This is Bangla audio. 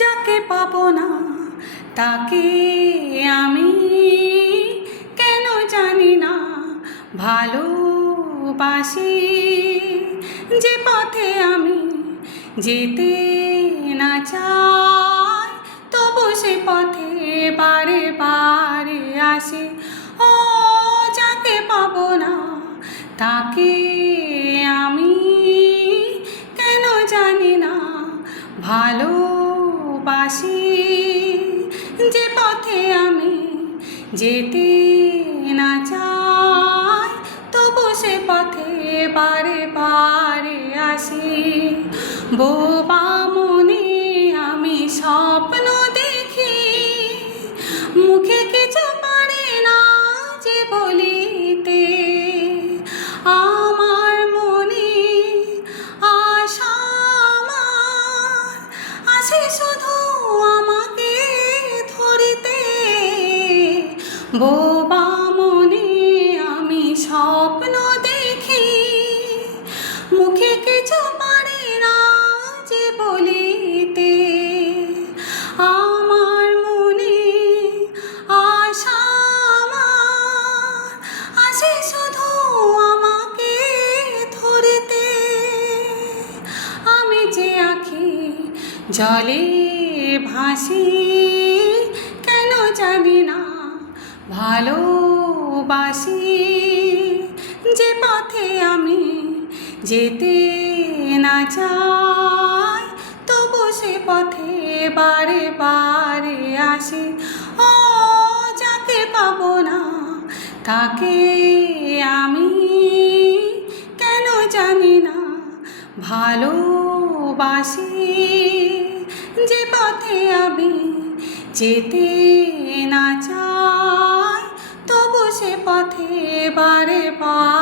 যাকে পাবো না তাকে আমি কেন জানি না ভালোবাসি। যে পথে আমি যেতে না চাই তবু সে পথে বারে বারে আসি। ও যাকে পাবো না তাকে আমি কেন জানি না ভালোবাসি। যে পথে আমি যেতে না চাই তবু সে পথে বারে বারে আসি। বোবা মনে আমি স্বপ্ন দেখি, মুখে কিছু পারে না যে বলিতে। আমার মনে আশা আমার আসে শুধু আমাকে ধরিতে। বোবা মনে আমি স্বপ্ন দেখি, মুখে কিছু পারে না যে বলিতে। আমার মনে আশা আমার আসে শুধু আমাকে ধরিতে। আমি যে আঁখি জলে ভাসি কেন জানি না ভালোবাসি। যে পথে আমি যেতে না চাই তবু সে পথে বারে বারে আসি। ও যাকে পাবো না তাকে আমি কেন জানি না ভালোবাসি। যে পথে আমি যেতে না চাই তবু সে পথে বারে বারে